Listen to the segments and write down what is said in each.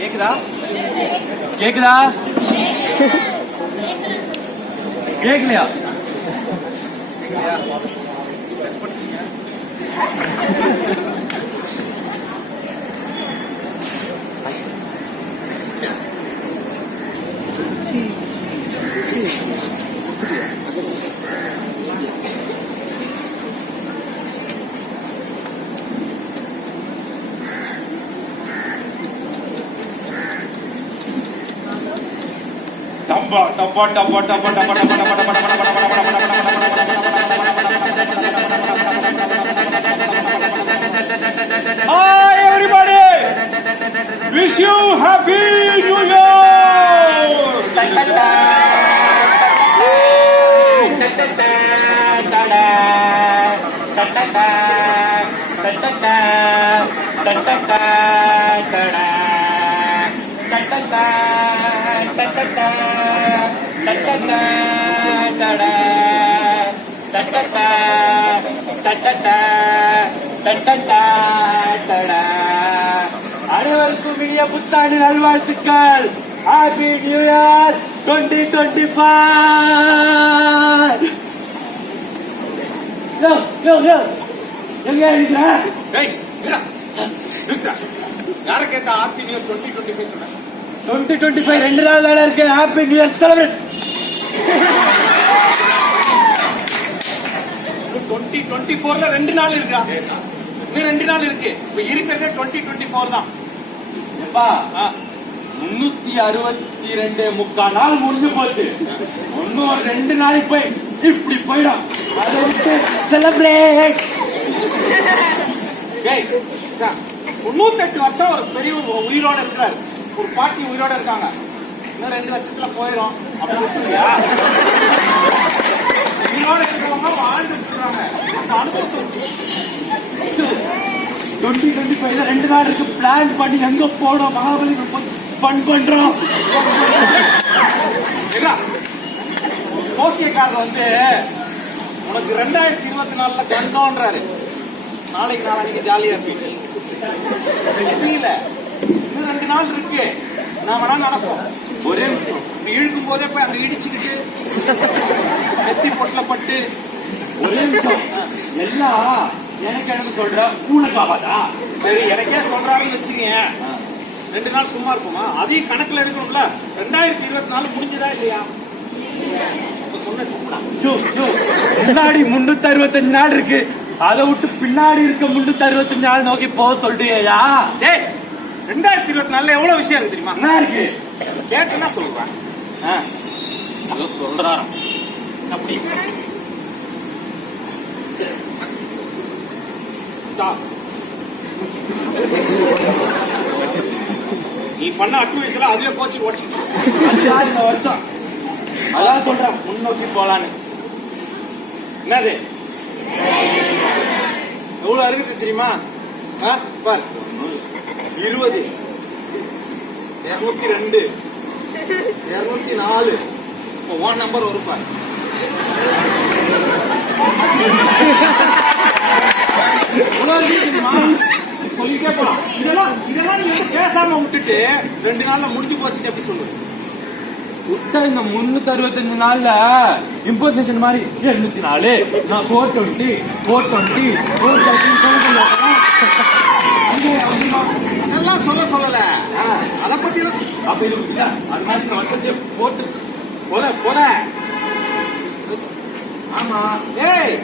கேக்குதா கேக்குதா கேக்கலையா? Hi everybody! Wish you happy New Year! அனைவருக்கும் இனிய புத்தாண்டு நல்வாழ்த்துக்கள். Happy new year 2025. எங்க இருக்கிற யார கேட்டா ஹாப்பி நியூ இயர் 2025 சொன்ன? 2025 2 நாள் இருக்கு. Happy new year celebrate. 2024ல 2 நாள் இருக்கா? இன்னும் 2 நாள் இருக்கு. இப்ப இருக்கிறதே 2024 தான். எப்பா 362 முக்கால் நாள் முடிஞ்சு போச்சு. இன்னும் 2 நாளைக்கு போய் இப்படி போயிடும். அதை விட்டு செலிப்ரேட். 98 வருஷம் ஒரு பெரிய உயிரோட இருக்கிறாரு. ஒரு பாட்டி உயிரோட இருக்காங்க. இன்னும் 2 வருஷத்துல போயிடும். அப்படி உயிரோட இருக்கிறவங்க வாழ்ந்து இருக்கிறாங்க. அந்த அனுபவத்தை 2025ல 2 நாள் இருக்கு. பிளான் பண்ணி எங்க போனோம்? மகாபலிபுரம் போய் ஃபன் பண்றோம். சோசியக்காரர் வந்து உனக்கு 2024ல கண்டோன்றாரு. நாளைக்கு நாளைக்கு ஜாலியா இருப்பீங்க. புரியல? இன்னும் 2 நாள் இருக்கு. நான் வேணா நடப்போம். ஒரே நிமிஷம். நீ இழுக்கும் போதே போய் அங்க இடிச்சுக்கிட்டு நெத்தி பொட்டல பட்டு ஒரே நிமிஷம். எல்லாம் எனக்கு சொல்ற பூனைக்காவாதா? சரி, எனக்கே சொல்றாருன்னு வச்சுக்கீங்க. 2 நாள் சும்மா இருக்குமா? அதையும் கணக்குல எடுக்கணும்ல. 2024 முடிஞ்சதா இல்லையா? முன்னாடி 365 நாள் இருக்கு. அதை விட்டு பின்னாடி இருக்க 365 நாள் நோக்கி போக சொல்றியா? 2024 எவ்வளவு விஷயம் இருக்கு தெரியுமா? என்ன இருக்கு? கேட்டா சொல்றேன். சொல்றாரு அப்படி நீ பண்ண அட்வைஸ்ல அதுவே கோச்சு ஓட்டிட்டு இந்த வருஷம் அதான் சொல்றேன் முன்னோக்கி போலான்னு. என்னது எவ்வளவு இருக்குது தெரியுமா? பார் 20 202 204 1 நம்பர் வரும் பார். சொல்லிட்டே போலாம். இதெல்லாம் நீங்க பேசாம விட்டுட்டு 2 நாள்ல முடிஞ்சு போச்சுன்னு எப்படி சொல்லுங்க? விட்டா இந்த 365 நாள்ல இம்போசிஷன் மாதிரி 204 நான் 420 அதெல்லாம் சொல்லல. அத பத்தி அப்ப இது அந்த மாதிரி வருஷத்தை போட்டு போற. ஆமா, ஏய்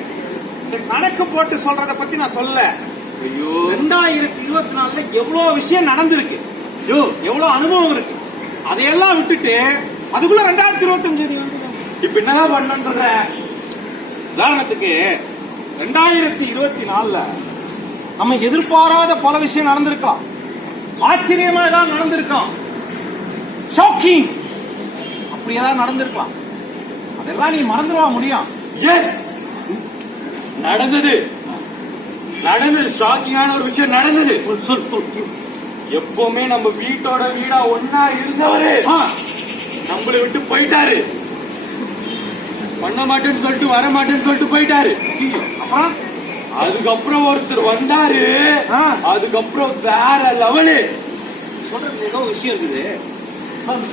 இந்த கணக்கு போட்டு சொல்றத பத்தி நான் சொல்லல. 2024ல எவ்வளவு விஷயம் நடந்திருக்கு, எவ்வளவு அனுபவம் இருக்கு. அதையெல்லாம் விட்டுட்டு அதுக்குள்ள 2025 இப்ப என்னதான் பண்ண? உதாரணத்துக்கு 2024ல நம்ம எதிர்பாராத பல விஷயம் நடந்திருக்கலாம். ஆச்சரியமா தான் நடந்திருக்கும். ஷாக்கிங் அப்படி ஏதாவது நடந்திருக்கலாம். அதெல்லாம் நீ மறந்துடுவா முடியும். நடந்தது ஷாக்கிங்கான ஒரு விஷயம் நடந்தது. சொல். எப்பவுமே நம்ம வீட்டோட வீடா ஒன்னா இருந்தவரு நம்மளை விட்டு போயிட்டாரு. பண்ண மாட்டேன்னு சொல்லிட்டு வர மாட்டேன்னு சொல்லிட்டு போயிட்டாரு. அதுக்கப்புறம் ஒருத்தர் வந்தாரு. அதுக்கப்புறம் வேற லெவலு. சொல்றது ஏதோ விஷயம் இருக்குது.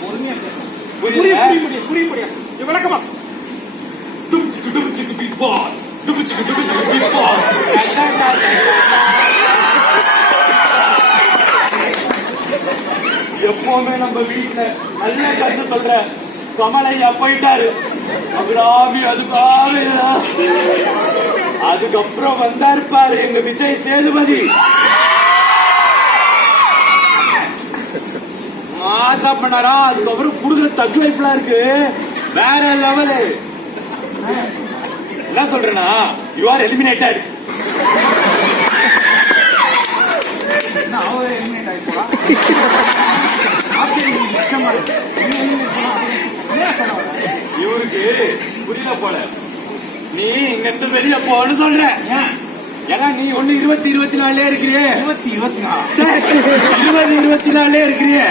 பொறுமையா புரியுதா? புரியுது. விளக்கமா டுபுச்சிக்கு பிக் பாஸ், டுபுச்சிக்கு பிக் பாஸ். எப்பவுமே நம்ம வீட்டுல நல்ல கருத்து சொல்ற கமலையா போயிட்டாரு. அபிராமி அதுக்கப்புறம் வந்தாரு பாரு எங்க விஜய் சேதுபதி. மாசா பண்ணாரா. அதுக்கப்புறம் குடுக்குற தக் லைஃப்லாம் இருக்கு வேற லெவலு. என்ன சொல்றேன்னா யூ ஆர் எலிமினேட்டட். இவருக்கு புரியல போல. நீ இங்க இருந்து வெளிய போன்னு சொல்ற. ஏன்னா நீ ஒண்ணு 20-24 இருக்கிறியே. 20-24 இருக்கிறியே.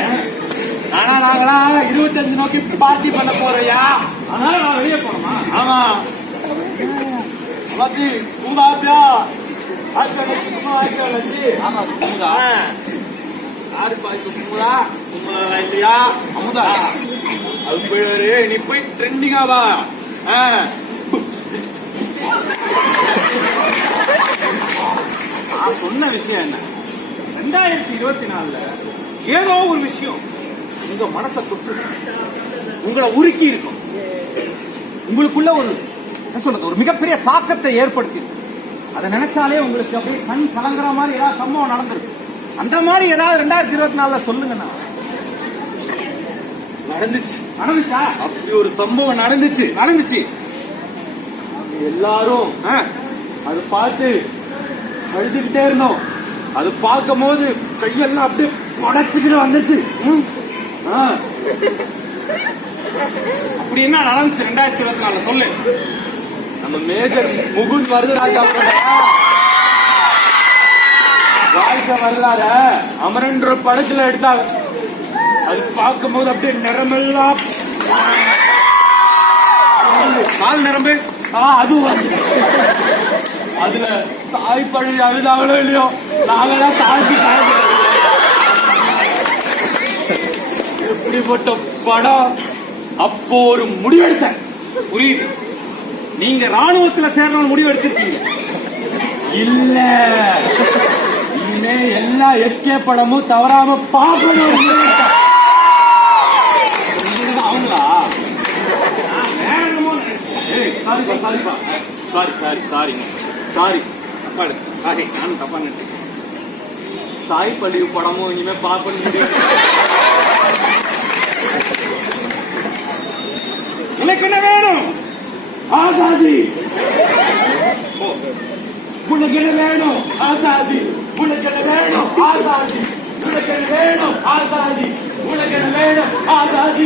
ஆனா நாங்களா 25 நோக்கி பார்ட்டி பண்ண போறியா? அதனால நான் வெளியே போனோமா? ஆமா. பாத்தி கும்பாப்பியா இல்லையா அமுதா அது போயிடாரு. நீ போய் ட்ரெண்டிங்கா வா. நான் சொன்ன விஷயம் என்ன, 2024 ஏதோ ஒரு விஷயம் உங்க மனசை தொட்டு உங்களை உருக்கி இருக்கும். உங்களுக்குள்ள ஒரு என்ன சொல்றது, ஒரு மிகப்பெரிய தாக்கத்தை ஏற்படுத்தி, அதை நினைச்சாலே உங்களுக்கு அப்படியே கண் கலங்குற மாதிரி ஏதாவது சம்பவம் நடந்திருக்கு. அந்த மாதிரி ஏதாவது 2024 சொல்லுங்கண்ணா. நடந்துச்சா? அப்படி ஒரு சம்பவம் நடந்துச்சு. எல்லாரும் அது பார்த்து அழுதுகிட்டே இருந்தோம். அது பார்க்கும் போது கையெல்லாம் அப்படியே படைச்சுக்கிட்டு வந்துச்சு. அப்படி என்ன நடந்துச்சு 2024 சொல்லு. நம்ம மேஜர் முகுந்த் வரதராஜா வாழ்க்கை வரலாற அமரன்ற படத்துல எடுத்தாங்க. அது பார்க்கும் போது அப்படியே நிறமெல்லாம் கால் நிரம்பு. அதுல தாய் பழி அழுதாங்களோ இல்லையோ, நாங்களாம் தாழ்த்தி எப்படிப்பட்ட படம். அப்போ ஒரு முடிவெடுத்தேன். புரியுது, நீங்க ராணுவத்துல சேரணும் முடிவு எடுத்திருக்கீங்க. இல்ல, இனிமே எல்லா எஸ்கே படமும் தவறாம பார்க்கணும். அவங்களா? சாரி, நானும் தப்பா நினைச்சேன். தாய் பள்ளி படமும் இனிமே பார்க்கணும் முடியும். உனக்கு என்ன வேணும்? ஆசாதி. உனக்கு என்ன வேணும்? ஆசாதி. உனக்கு என்ன வேணும்? ஆசாதி. உனக்கு என்ன வேணும்? ஆசாதி. உனக்கு என்ன வேணும்? ஆசாதி.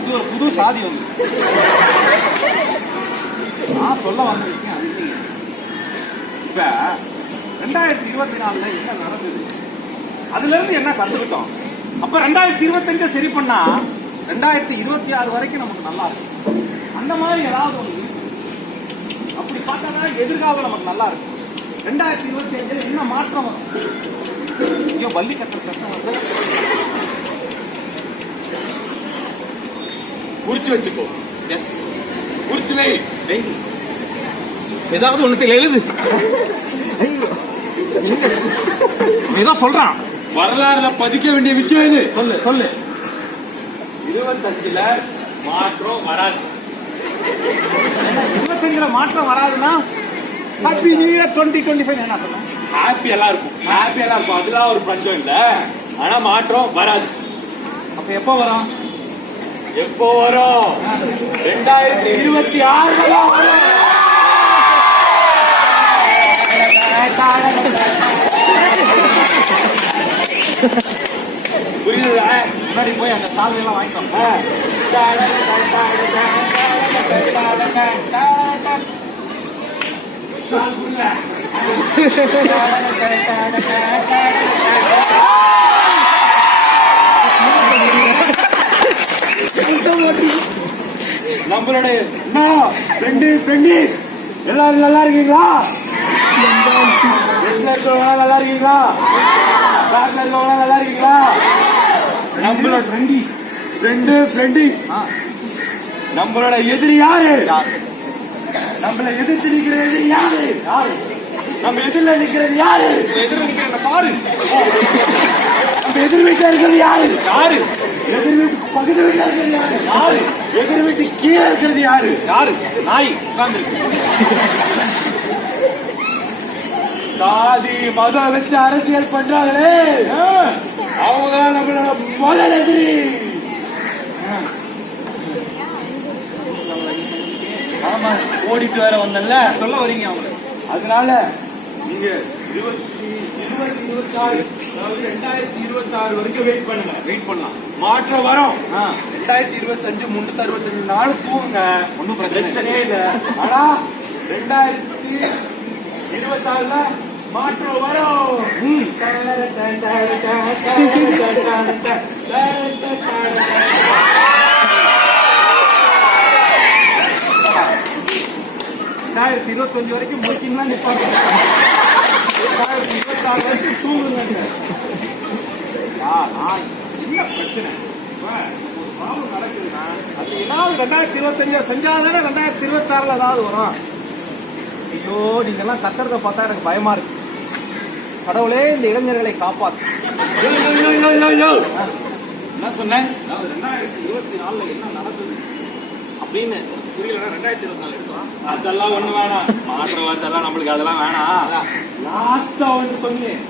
இது ஒரு புது சாதி வந்து. நான் சொல்ல வந்த விஷயம் அது இல்லைங்க. இப்ப 2024 என்ன நடந்தது, அதுல இருந்து என்ன கத்துக்கிட்டோம். அப்ப 2025 சரி பண்ணா 2026 வரைக்கும் நமக்கு நல்லா இருக்கும். அந்த மாதிரி ஏதாவது ஒண்ணு அப்படி பார்த்தா எதிர்காலம் நமக்கு நல்லா இருக்கும். 2025 என்ன மாற்றம் வரும்? ஐயோ, பள்ளி கட்டுற சட்டம் வந்து குறிச்சு வச்சுக்கோ. எஸ், குறிச்சு வை. ஏதாவது ஒண்ணு எழுது. ஏதோ சொல்றான், வரலாறுல பதிக்க வேண்டிய விஷயம் இது. சொல்லு. 25 மாற்றம் வராது. 25 மாற்றம் வராதுன்னா ஹாப்பி நியூ இயர் 2025 என்ன சொன்ன? ஹாப்பி எல்லாம் இருக்கும். அதெல்லாம் ஒரு பஞ்சம் இல்ல. ஆனா மாற்றம் வராது. அப்ப எப்போ வரும்? 2026 வரும். புரியுதா? முன்னாடி போய் அந்த சால்வையெல்லாம் வாங்கிக்கோங்க. நம்மளுடைய எல்லாரும் நல்லா இருக்கீங்களா? வீட்டுல இருக்கவங்க நல்லா இருக்கீங்களா? பேக்ல இருக்கவங்க நல்லா இருக்கீங்களா? நம்மளோட ஃப்ரெண்டு நம்மளோட எதிரி யாரு? நம்மள எதிர்த்து நிக்கிற எதிரி யாரு? நம்ம எதிரில நிக்கிறது யாரு? எதிர நிக்கிற பாரு. நம்ம எதிர் வீட்டுல இருக்கிறது யாரு? எதிர் வீட்டு பக்கத்து வீட்டுல இருக்கிறது யாரு? எதிர் வீட்டு கீழே இருக்கிறது யாரு? நாய் உட்கார்ந்து. சாதி மதம் வச்சு அரசியல் பண்றாங்களே, அவங்க நம்மளோட முதல் எதிரி. ஆமா, ஓடிட்டு வேற வந்தல சொல்ல வரீங்க அவங்க. அதனால நீங்க 2026 வரைக்கும் வெயிட் பண்ணுங்க. வெயிட் பண்ணலாம். மாற்றம் வரும். 2025 365 நாள் தூங்குங்க, ஒன்னும் பிரச்சனையே இல்ல. ஆனா 2026ல மாற்றம் வரும். ரெண்டாயிரத்தி 2025 வரைக்கும் முடிக்கீங்களா நிப்பாங்க. 2026 வரைக்கும் தூங்குங்க. என்ன பிரச்சனை? ஒரு ப்ராப்ளம் நடக்குதுன்னா அது ஏதாவது 2025 செஞ்சாதானே 2026ல ஏதாவது வரும். ஐயோ, நீங்க எல்லாம் கத்துறத பார்த்தா எனக்கு பயமா இருக்கு. கடவுளே இந்த இளைஞர்களை காப்பாத்து. என்ன சொன்னேன்? 2024ல என்ன நடக்குது அப்படின்னு புரியல. 2024 எடுக்கலாம். அதெல்லாம் ஒண்ணு வேணாம். மாற்ற வார்த்தைலாம் நம்மளுக்கு அதெல்லாம் வேணாம். லாஸ்டா ஒன்று சொன்னேன்.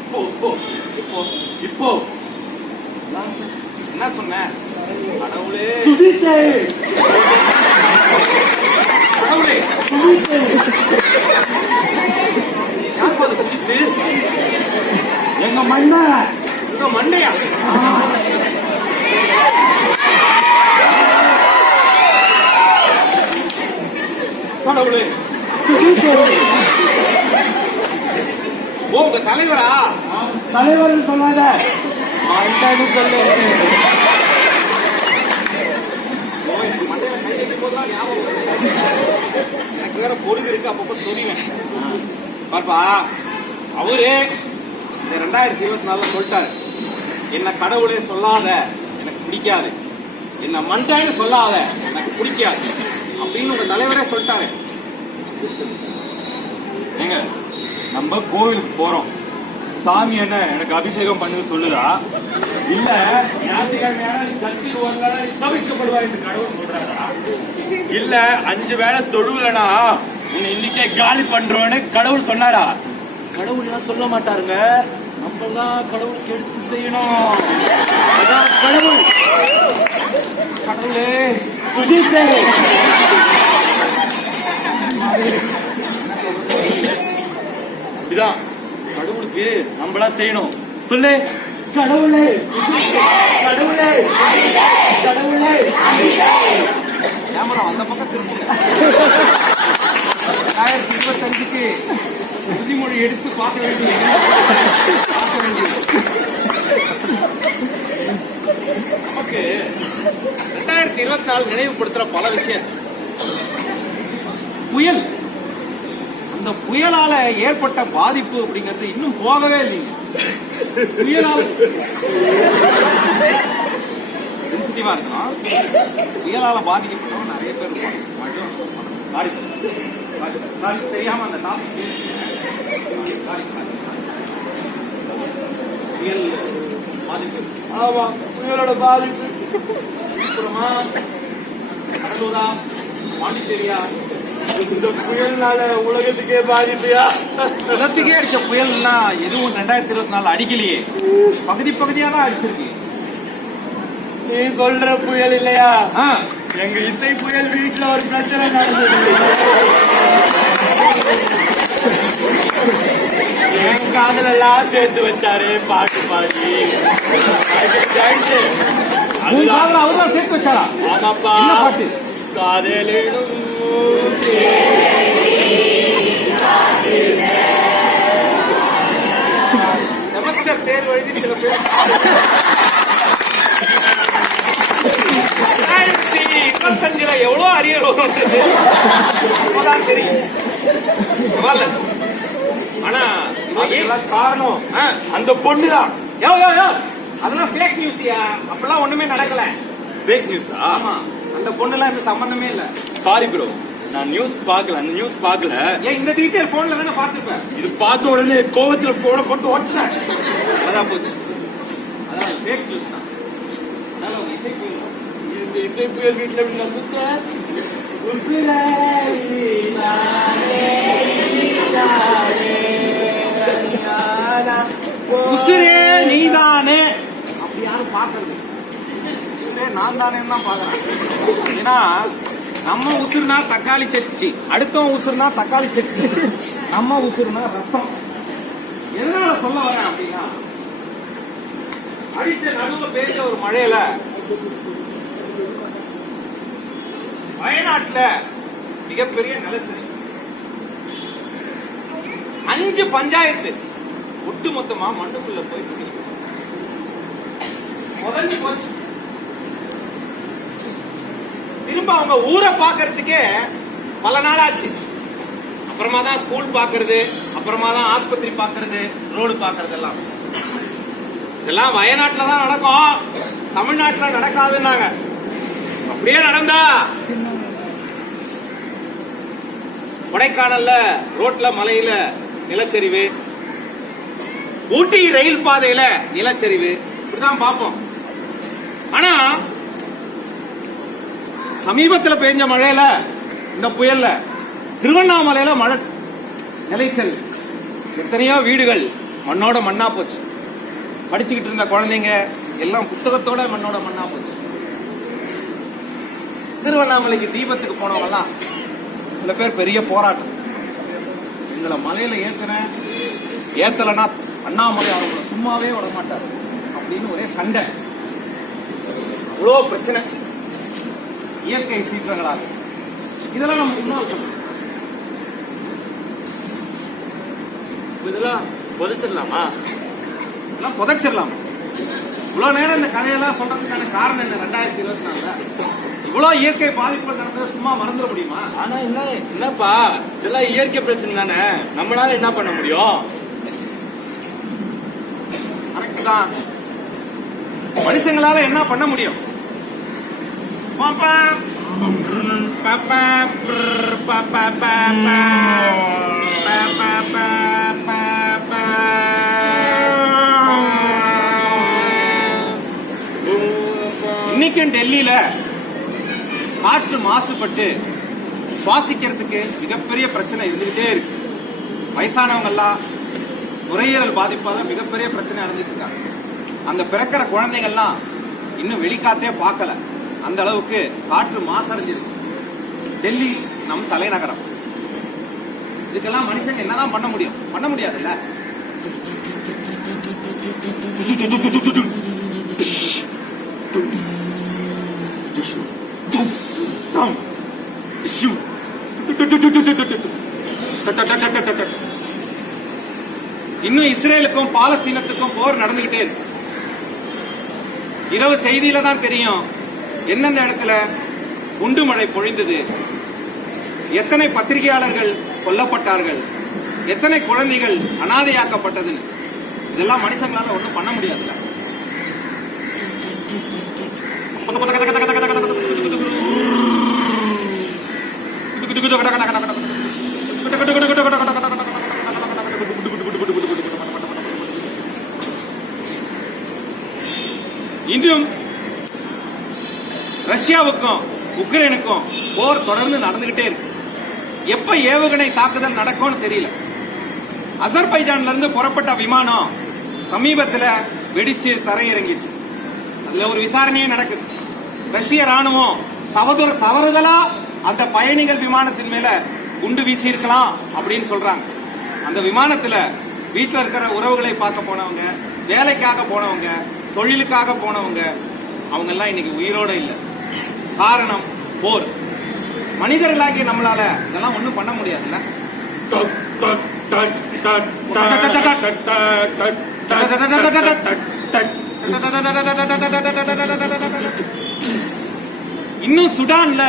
இப்போ என்ன சொன்ன? கடவுளே கடவுளே யார் பாது சுஜித்து? எங்க மண்ணா உங்க மண்ணையா? கடவுளே உங்க தலைவரா? தலைவர் சொல்லாத, மண்டன்னு சொல்லு. எனக்கு வேற பொழுது இருக்கு, அப்பப்ப சொல்லுவேன். பாப்பா, அவரு இந்த 2024 சொல்லிட்டாரு, என்ன கடவுளே சொல்லாத, எனக்கு பிடிக்காது. என்ன மண்டைன்னு சொல்லாத, எனக்கு பிடிக்காது அப்படின்னு உங்க தலைவரே சொல்லிட்டாரு. ஏங்க, நம்ம கோவிலுக்கு போறோம், சாமி என்ன எனக்கு அபிஷேகம் பண்ணு சொல்லுதா? இல்ல ஞாயிற்றுக்கிழமையான கத்தி ஒரு நாள் தவிர்க்கப்படுவா என்று கடவுள் சொல்றாரா? இல்ல 5 வேளை தொழுலனா உன்னை இன்னைக்கே காலி பண்றோன்னு கடவுள் சொன்னாரா? கடவுள்லாம் சொல்ல மாட்டாருங்க. நம்ம தான் கடவுளுக்கு எடுத்து செய்யணும். அதான் கடவுள். கடவுளே சுஜித்தே, இதான் கடவுளுக்கு நம்மளா செய்யணும். சொல்லு, கடவுளே கடவுளே கடவுளே. கேமரா அந்த பக்கம் திரும்ப. 2025க்கு உறுதிமொழி எடுத்து பார்க்க வேண்டியது. நமக்கு 2024 நினைவுபடுத்துற பல விஷயம். புயல், அந்த புயலால ஏற்பட்ட பாதிப்பு அப்படிங்கிறது இன்னும் போகவே இல்லைங்க. புயலால சென்சிட்டிவா இருக்கணும். புயலால பாதிக்கப்பட்டவங்க நிறைய பேர் இருப்பாங்க. தெரியாம அந்த டாபிக் புயல் பாதிப்பு. ஆமா, புயலோட பாதிப்பு. அப்புறமா கடலூரா, பாண்டிச்சேரியா, இந்த புயல்னால உலகத்துக்கே பாதிப்பியா? உலகத்துக்கே அடிச்ச புயல்னா எதுவும் 2024 அடிக்கலையே, பகுதி பகுதியா தான் அடிச்சிருக்கு. நீ சொல்ற புயல் இல்லையா? ஆ, எங்க இசை புயல் வீட்டுல ஒரு பிரச்சனை நடந்தது. என் காதல எல்லாம் சேர்த்து வச்சாரு பாட்டு பாடி. அவர்தான் சேர்த்து வச்சாரா? ஆமாப்பா. என்ன பாட்டு? காதலிடும் செமஸ்டர் தேர்வு எழுதி சில பேர் 2025 எவ்வளவு அரியர் வரும் அப்பதான் தெரியும். பரவாயில்ல. ஆனா அதுக்கெல்லாம் காரணம் ஆ, அந்த பொண்ணுதான். யோ யோ யோ அதெல்லாம் ஃபேக் நியூஸ்யா. அப்பெல்லாம் ஒண்ணுமே நடக்கல. ஃபேக் நியூஸா? ஆமா, அந்த பொண்ணுலாம் இந்த சம்பந்தமே இல்ல. சாரி ப்ரோ, நான் நியூஸ் பார்க்கல, அந்த நியூஸ் பார்க்கல. ஏன் இந்த டீடைல் போன்ல தானே பாத்துப்பேன். இது பார்த்த உடனே கோவத்துல போன போட்டு உடச்சேன். அதான் போச்சு. அதான் ஃபேக் நியூஸ் தான். அதனால ஒரு இசை புயல் இந்த இசை புயல் வீட்டுல எப்படி நம்பிச்சேன்? உசுரே நீதானே அப்படி யாரும் பாக்குறது? உசுரே நான் தானே தான் பாக்குறேன். ஏன்னா நம்ம உசுறுனா தக்காளி சட்னி, அடுத்தவன் உசுறுனா தக்காளி சட்னி, நம்ம உசுறுனா ரத்தம். எதனால சொல்ல வரேன் அப்படின்னா, அடிச்ச நடுவுல பெய்த ஒரு மழையில வயநாட்டுல மிகப்பெரிய நிலச்சரி, 5 பஞ்சாயத்து ஒட்டுமொத்தமா மண்ணுக்குள்ள போய் முதல்ல போச்சு. திரும்ப அவங்க ஊரை பாக்குறதுக்கே பல நாள் ஆச்சு. அப்புறமா தான் ஸ்கூல் பாக்குறது, அப்புறமா தான் ஆஸ்பத்திரி பாக்குறது, ரோடு பாக்குறது எல்லாம். இதெல்லாம் வயநாட்டுல தான் நடக்கும், தமிழ்நாட்டுல நடக்காதுன்னாங்க. அப்படியே நடந்தா கொடைக்கானல்ல ரோட்ல மலையில நிலச்சரிவு, ஊட்டி ரயில் பாதையில நிலச்சரிவு, இப்படிதான் பார்ப்போம். ஆனா சமீபத்தில் பெய்ஞ்ச மழையில, இந்த புயல்ல திருவண்ணாமலையில மழை நிலைச்சரிவு, எத்தனையோ வீடுகள் மண்ணோட மண்ணா போச்சு. படிச்சுக்கிட்டு இருந்த குழந்தைங்க எல்லாம் புத்தகத்தோட மண்ணோட மண்ணா போச்சு. திருவண்ணாமலைக்கு தீபத்துக்கு போனவங்க எல்லாம் சில பேர் பெரிய போராட்டம், எங்களை மலையில ஏத்தலைன்னா அண்ணாமலை அவங்களை சும்மாவே விட மாட்டார் அப்படின்னு ஒரே சண்டை. அவ்வளோ பிரச்சனை, இயற்கை சீற்றங்களாக. இதெல்லாம் நம்ம முன்னாள் இதெல்லாம் புதைச்சிடலாமா? இதெல்லாம் புதைச்சிடலாம். இவ்வளவு நேரம் இந்த கதையெல்லாம் சொல்றதுக்கான காரணம் என்ன? 2024 இவ்வளவு இயற்கை பாதிப்புகள் நடந்தது சும்மா மறந்துட முடியுமா? ஆனா என்னப்பா, இதெல்லாம் இயற்கை பிரச்சனை தானே, நம்மளால என்ன பண்ண முடியும்? கரெக்ட் தான். மனுஷங்களால என்ன பண்ண முடியும்? பாப்பா பாப்பா பாப்பா பாப்பா பாப்பா. இன்னைக்கும் டெல்லியில காற்று மாசுபட்டு சுவாசிக்கிறதுக்கு மிகப்பெரிய பிரச்சனை இருந்துகிட்டே இருக்கு. வயசானவங்க எல்லாம் நுரையீரல் பாதிப்பால மிகப்பெரிய பிரச்சனை அடைஞ்சிட்டு இருக்காங்க. அந்த பிறக்கிற குழந்தைகள்லாம் இன்னும் வெளிக்காத்தே பார்க்கல, அந்த அளவுக்கு காற்று மாசடைஞ்சிருக்கு. டெல்லி நம் தலைநகரம். இதுக்கெல்லாம் மனுஷங்க என்னதான் பண்ண முடியும்? பண்ண முடியாதுல்ல. இன்னும் இஸ்ரேலுக்கும் பாலஸ்தீனத்துக்கும் போர் நடந்துகிட்டே இருக்கு. இரவு செய்தியில தான் தெரியும் எந்தெந்த இடத்துல குண்டு மழை பொழிந்தது, எத்தனை பத்திரிகையாளர்கள் கொல்லப்பட்டார்கள், எத்தனை குழந்தைகள் அனாதையாக்கப்பட்டது. இதெல்லாம் மனுஷங்களால ஒன்றும் பண்ண முடியாதுல்ல. இன்றும் ரஷ்யாவுக்கும் உக்ரைனுக்கும் போர் தொடர்ந்து நடந்துகிட்டே இருக்கு. எப்ப ஏவுகணை தாக்குதல் நடக்கும்னு தெரியல. அசர்பைஜான்ல இருந்து புறப்பட்ட விமானம் சமீபத்தில் வெடிச்சு தரையிறங்கிச்சு. அதுல ஒரு விசாரணையே நடக்குது. ரஷ்ய ராணுவம் தவறுதலா அந்த பயணிகள் விமானத்தின் மேல குண்டு வீசி இருக்கலாம் அப்படின்னு சொல்றாங்க. அந்த விமானத்துல வீட்டில் இருக்கிற உறவுகளை பார்க்க போனவங்க, வேலைக்காக போனவங்க, தொழிலுக்காக போனவங்க, அவங்க எல்லாம் இன்னைக்கு உயிரோட இல்லை. காரணம் போர். மனிதர்களாகிய நம்மளால இதெல்லாம் ஒண்ணும் பண்ண முடியாதுல்ல. இன்னும் சுடான்ல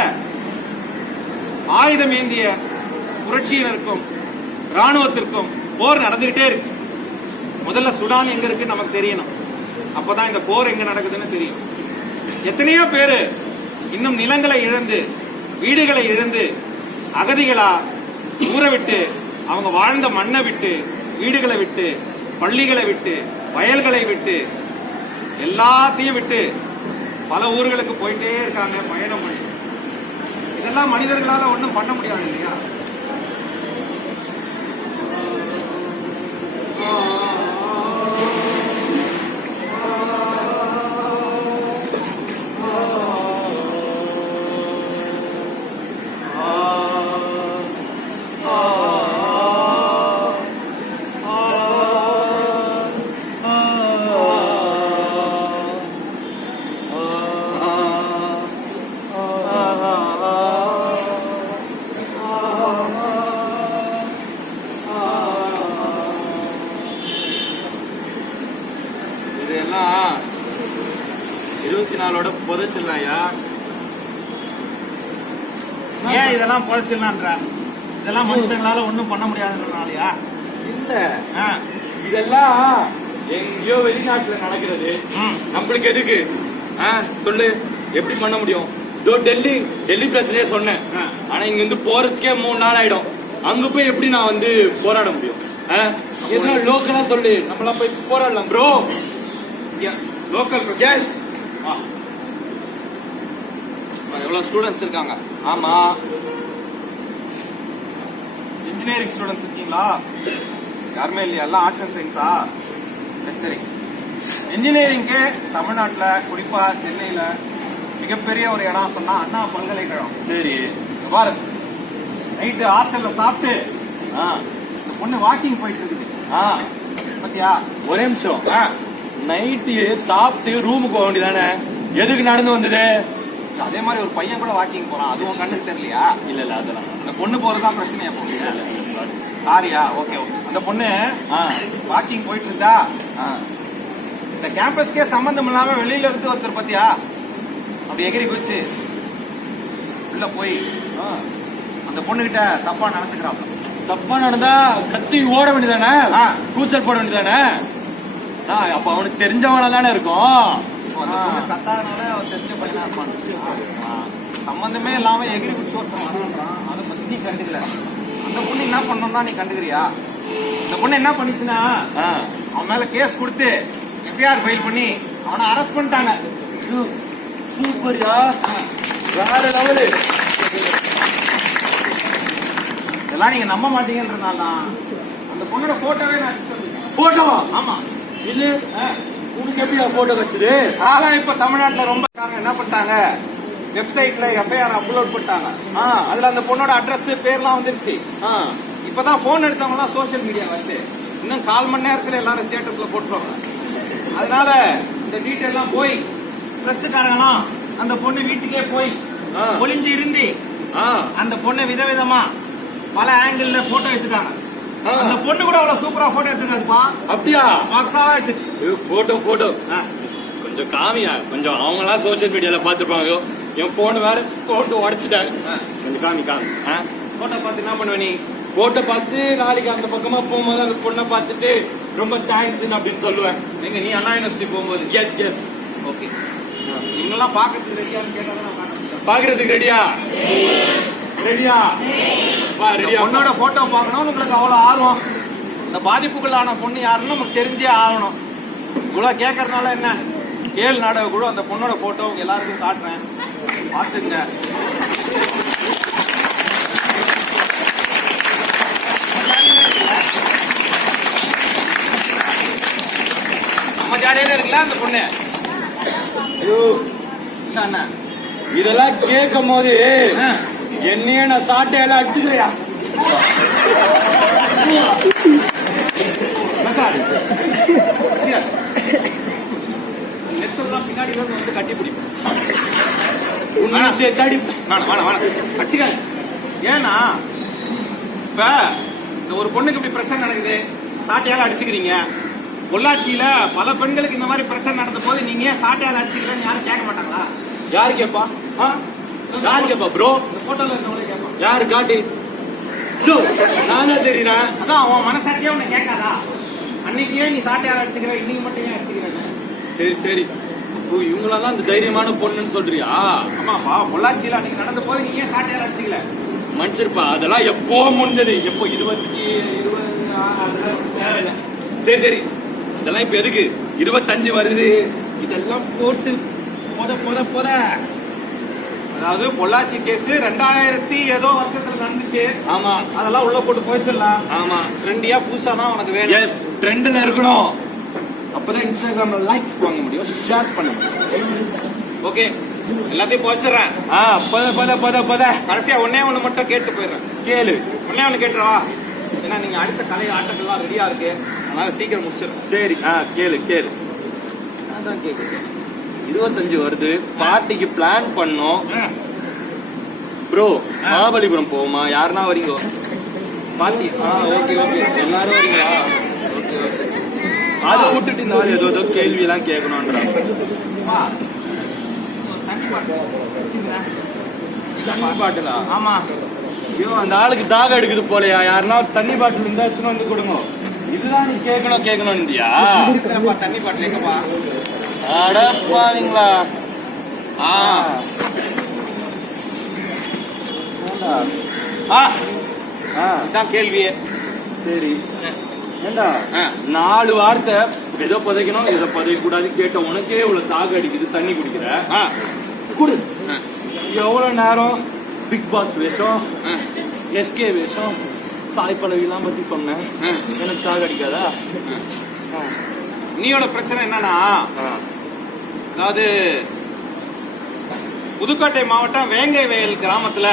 ஆயுதம் ஏந்திய புரட்சியினருக்கும் ராணுவத்திற்கும் போர் நடந்துகிட்டே இருக்கு. முதல்ல சுடான் எங்க இருக்கு நமக்கு தெரியணும். அப்பதான் இந்த போர் எங்க நடக்குதுன்னு தெரியும். எத்தனையோ பேரு இன்னும் நிலங்களை இழந்து, வீடுகளை இழந்து, அகதிகளா ஊரை விட்டு, அவங்க வாழ்ந்த மண்ணை விட்டு, வீடுகளை விட்டு, பள்ளிகளை விட்டு, வயல்களை விட்டு, எல்லாத்தையும் விட்டு பல ஊர்களுக்கு போயிட்டே இருக்காங்க பயணம் பண்ணி. இதெல்லாம் மனிதர்களால ஒண்ணும் பண்ண முடியாது இல்லையா? இதெல்லாம் 24 புதைச்சிடலாம்யா. ஏன் இதெல்லாம் புதைச்சிடலான்ற? இதெல்லாம் மனுஷங்களால ஒண்ணும் பண்ண முடியாதுன்றனாலயா? இல்ல, இதெல்லாம் எங்கேயோ வெளிநாட்டுல நடக்கிறது. நம்மளுக்கு எதுக்கு? சொல்லு, எப்படி பண்ண முடியும்? இதோ டெல்லி பிரச்சனையே சொன்னேன். ஆனா இங்க இருந்து போறதுக்கே 3 நாள் ஆயிடும். அங்க போய் எப்படி நான் வந்து போராட முடியும்? என்ன லோக்கலா சொல்லு, நம்மளாம் போய் போராடலாம் ப்ரோ. Local yes. எவ்வளவு ஸ்டூடெண்ட்ஸ் இருக்காங்க? ஆமா, இன்ஜினியரிங் ஸ்டூடெண்ட்ஸ் இருக்கீங்களா? யாருமே இல்லையா? எல்லாம் ஆர்ட்ஸ் அண்ட் சயின்ஸா? சரி. இன்ஜினியரிங்க்கு தமிழ்நாட்டுல, குறிப்பா சென்னையில மிகப்பெரிய ஒரு இடம் சொன்னா அண்ணா பல்கலைக்கழகம். சரி பாரு, நைட்டு ஹாஸ்டல்ல சாப்பிட்டு இந்த பொண்ணு வாக்கிங் போயிட்டு இருக்குது. பத்தியா? ஒரே நிமிஷம். நைட்டு சாப்பிட்டு ரூமுக்கு போக வேண்டியதானே? எதுக்கு நடந்து வந்தது? அதே மாதிரி ஒரு பையன் கூட வாக்கிங் போறான். அதுவும் கண்ணுக்கு தெரியலையா? இல்ல இல்ல, அதெல்லாம் அந்த பொண்ணு போறதுதான் பிரச்சனையா போகுது. சாரியா? Okay okay. அந்த பொண்ணு வாக்கிங் போயிட்டு இருந்தா இந்த கேம்பஸ்க்கே சம்பந்தம் இல்லாம வெளியில இருந்து ஒருத்தர் பத்தியா அப்படி எகிரி குதிச்சு உள்ள போய் அந்த பொண்ணு கிட்ட தப்பா நடந்துக்கிறான். தப்பா நடந்தா கத்தி ஓட வேண்டியதானே? கூச்சல் போட வேண்டியதானே? அப்ப அவனுக்கு தெரிஞ்சவன தானே இருக்கும். கத்தாதனால அவன் தெரிஞ்ச பையனா இருப்பான். சம்பந்தமே இல்லாம எகிரி குதிச்சு ஒருத்தன் வரான்றான். அதை பத்தி நீ கண்டுக்கல. அந்த பொண்ணு என்ன பண்ணணும்னா நீ கண்டுக்கிறியா? இந்த பொண்ணு என்ன பண்ணிச்சுன்னா அவன் மேல கேஸ் கொடுத்து எஃப்ஐஆர் ஃபைல் பண்ணி அவனை அரெஸ்ட் பண்ணிட்டாங்க. சூப்பர்யா, வேற லெவலு. இதெல்லாம் நீங்க நம்ப மாட்டீங்கன்றதுனால அந்த பொண்ணோட போட்டோவே நான் போட்டோவா? ஆமா. இல்ல, உனக்கு எப்படியா போட்டோ வச்சது? ஆனா இப்ப தமிழ்நாட்டுல ரொம்ப என்ன பண்ணிட்டாங்க, வெப்சைட்ல எஃப்ஐஆர் அப்லோட் பண்ணிட்டாங்க. அதுல அந்த பொண்ணோட அட்ரஸ் பேர்லாம் வந்துருச்சு. இப்பதான் போன் எடுத்தவங்க எல்லாம் சோசியல் மீடியா வந்து இன்னும் 1/4 மணி நேரத்துல எல்லாரும் ஸ்டேட்டஸ்ல போட்டுருவாங்க. அதனால இந்த டீட்டெயில் எல்லாம் போய் பிரஸ்காரங்களாம் அந்த பொண்ணு வீட்டுக்கே போய் ஒளிஞ்சு இருந்து அந்த பொண்ணை விதவிதமா பல ஆங்கிள் போட்டோ எடுத்துட்டாங்க. அந்த பொண்ணு கூட அவ்வளவு சூப்பரா போட்டோ எடுத்துருக்காதுப்பா. அப்படியா? பக்காவா எடுத்துச்சு. போட்டோ கொஞ்சம் காமியா, கொஞ்சம் அவங்க எல்லாம் சோசியல் மீடியால பாத்துருப்பாங்க. என் போன் வேற போட்டோ உடைச்சிட்டாங்க. கொஞ்சம் காமி. போட்டோ பார்த்து என்ன பண்ணுவ நீ? போட்டோ பார்த்து நாளைக்கு அந்த பக்கமா போகும்போது அந்த பொண்ணை பார்த்துட்டு ரொம்ப தேங்க்ஸ் அப்படின்னு சொல்லுவேன். எங்க நீ அண்ணா யூனிவர்சிட்டி போகும்போது? Yes yes. ஓகே. இவங்கெல்லாம் பாக்கிறதுக்கு ரெடியான்னு கேட்டாதான் பாக்குறதுக்கு ரெடியா? ரெடியா? பொண்ணோட போட்டோ பார்க்கணும் உங்களுக்கு அவ்வளவு ஆர்வம். இந்த பாதிப்புக்குள்ளான பொண்ணு யாருன்னு நமக்கு தெரிஞ்சே ஆகணும். இவ்வளவு கேட்கறதுனால என்ன, கேள் நாடக குழு அந்த பொண்ணோட போட்டோ எல்லாருக்கும் காட்டுறேன், பாத்துங்க. நம்ம ஜாடியில இருக்குல்ல அந்த பொண்ணு. என்ன இதெல்லாம் கேட்கும் போது என்னையே நான் சாட்டையெல்லாம் அடிச்சுக்கிறியா? பின்னாடி வந்து கட்டி பிடிப்பேன். ஏன்னா இப்ப இந்த ஒரு பொண்ணுக்கு இப்படி பிரச்சனை நடக்குது, சாட்டையால அடிச்சுக்கிறீங்க. பொள்ளாச்சியில பல பெண்களுக்கு இந்த மாதிரி பிரச்சனை நடந்த போது நீங்க ஏன் சாட்டையால அடிச்சுக்கிறேன்னு யாரும் கேட்க மாட்டாங்களா? யாரு கேப்பா? யாரு கேப்பா ப்ரோ? இந்த போட்டோல இருக்கவங்களே கேட்பாங்க. யாரு காட்டி? நானா தெரியுறா? அதான் அவன் மனசாட்சியே உன்னை கேட்காதா? அன்னைக்கே நீ சாட்டையால அடிச்சுக்கிற, இன்னைக்கு மட்டும் ஏன் அடிச்சுக்கிறேன்? சரி சரி, இப்போ இவங்களெல்லாம் அந்த தைரியமான பொண்ணுன்னு சொல்றியா? ஆமாப்பா, பொள்ளாச்சியில அன்னைக்கு நடந்த போது நீ ஏன் சாட்டையால அடிச்சுக்கல? மன்னிச்சிருப்பா, அதெல்லாம் எப்போ முடிஞ்சது. எப்போ 20 அதெல்லாம் தேவையில்ல. சரி சரி, இதெல்லாம் இப்ப எதுக்கு? 25 வருது, இதெல்லாம் போட்டு போத. அதாவது பொள்ளாச்சி கேஸ் 2000 ஏதோ வருஷத்துல நடந்துச்சு. ஆமா அதெல்லாம் உள்ள போட்டு போயிச்சிடலாம். ஆமா, ட்ரெண்டியா புதுசா தான் உனக்கு வேணும். எஸ், ட்ரெண்ட்ல இருக்கணும். அப்பதான் இன்ஸ்டாகிராம்ல லைக்ஸ் வாங்க முடியும், ஷேர் பண்ண முடியும். ஓகே, எல்லாத்தையும் போச்சிடுறேன். பத கடைசியா ஒண்ணு மட்டும் கேட்டு போயிடுறேன். கேளு. ஒண்ணு கேட்டுறவா? ஏன்னா நீங்க அடுத்த கலை ஆட்டங்கள்லாம் ரெடியா இருக்கு, அதனால சீக்கிரம் முடிச்சிடும். சரி, கேளு. அதான் கேக்குது. 25 வருது, பார்ட்டிக்கு பிளான் பண்ணோம். ப்ரோ, மகாபலிபுரம் போவோமா? யாருன்னா வரீங்க? பார்ட்டி? ஓகே, எல்லாரும் வரீங்களா? ஓகே. அதை விட்டுட்டு இந்த மாதிரி ஏதோ கேள்வி எல்லாம் கேட்கணும்ன்றாங்க. தண்ணி பாட்டிலா? ஆமா. ஐயோ, அந்த ஆளுக்கு தாகம் எடுக்குது போலயா? யாருன்னா தண்ணி பாட்டில் இருந்தா எடுத்துன்னு வந்து கொடுங்க. இதுதான் நீ கேட்கணும் இந்தியா. தண்ணி பாட்டில் எங்கப்பா? அடப்பாங்களா? இதான் கேள்வியே. சரி, ஏண்டா 4 வார்த்தை ஏதோ புதைக்கணும், இதை புதைக்க கூடாது கேட்ட உனக்கே இவ்வளவு தாக அடிக்குது, தண்ணி குடிக்கிற குடு. எவ்வளவு நேரம் பிக் பாஸ் வேஷம், எஸ்கே வேஷம், சாய் பல்லவிலாம் பத்தி சொன்னேன். எனக்கு தாக அடிக்காதா? நீயோட பிரச்சனை என்னன்னா, அதாவது புதுக்கோட்டை மாவட்டம் வேங்கை வயல் கிராமத்துல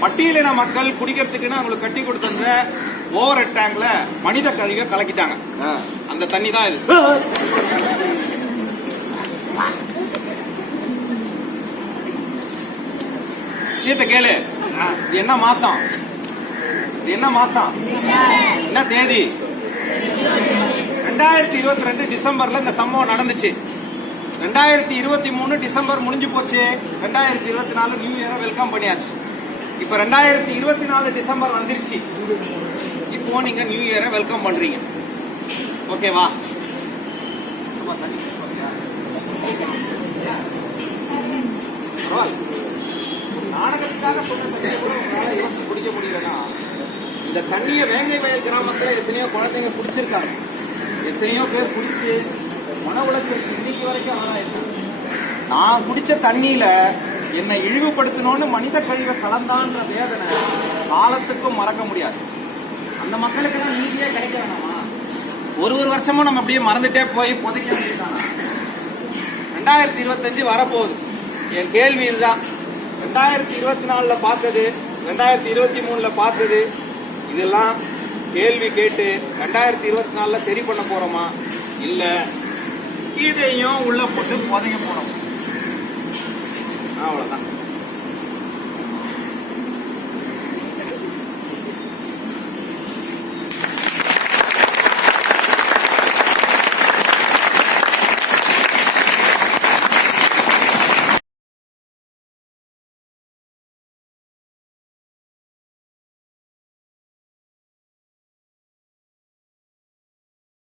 பட்டியலின மக்கள் குடிக்கிறதுக்குன்னு அவங்களுக்கு கட்டி கொடுத்திருந்த ஓவர் டேங்க்ல மனித கழிவை கலக்கிட்டாங்க. அந்த தண்ணி தான் இது. விஷயத்த கேளு. இது என்ன மாசம்? என்ன தேதி? 2022 டிசம்பர்ல இந்த சம்பவம் நடந்துச்சு. 2023 டிசம்பர் முடிஞ்சு போச்சு. 2024 நியூ இயரை வெல்கம் பண்ணியாச்சு. இப்ப 2024 டிசம்பர் வந்துருச்சு. இப்போ நீங்க நியூ இயரை வெல்கம் பண்றீங்க. ஓகேவா? நாடகத்துக்காக யோசிச்சு குடிக்க முடியலன்னா, இந்த தண்ணியை வேங்கை வயல் கிராமத்துல எத்தனையோ குழந்தைங்க குடிச்சிருக்காங்க. எத்தனையோ பேர் குடிச்சு மன உளைச்சல் இன்னைக்கு வரைக்கும் ஆனாயிருக்கு. நான் குடிச்ச தண்ணியில என்னை இழிவுபடுத்தணும்னு மனித கழிவை கலந்தான்ற வேதனை காலத்துக்கும் மறக்க முடியாது. அந்த மக்களுக்கெல்லாம் நீதியே கிடைக்க வேணாமா? ஒரு வருஷமும் நம்ம அப்படியே மறந்துட்டே போய் புதைக்க வேண்டியதானா? 2025 வரப்போகுது. என் கேள்வி இதுதான். 2024 பார்த்தது, 2023 பார்த்தது, இதெல்லாம் கேள்வி கேட்டு 2024 சரி பண்ண போறோமா, இல்ல இதையும் உள்ள போட்டு புதைக்க போறோம்? அவ்வளவுதான்.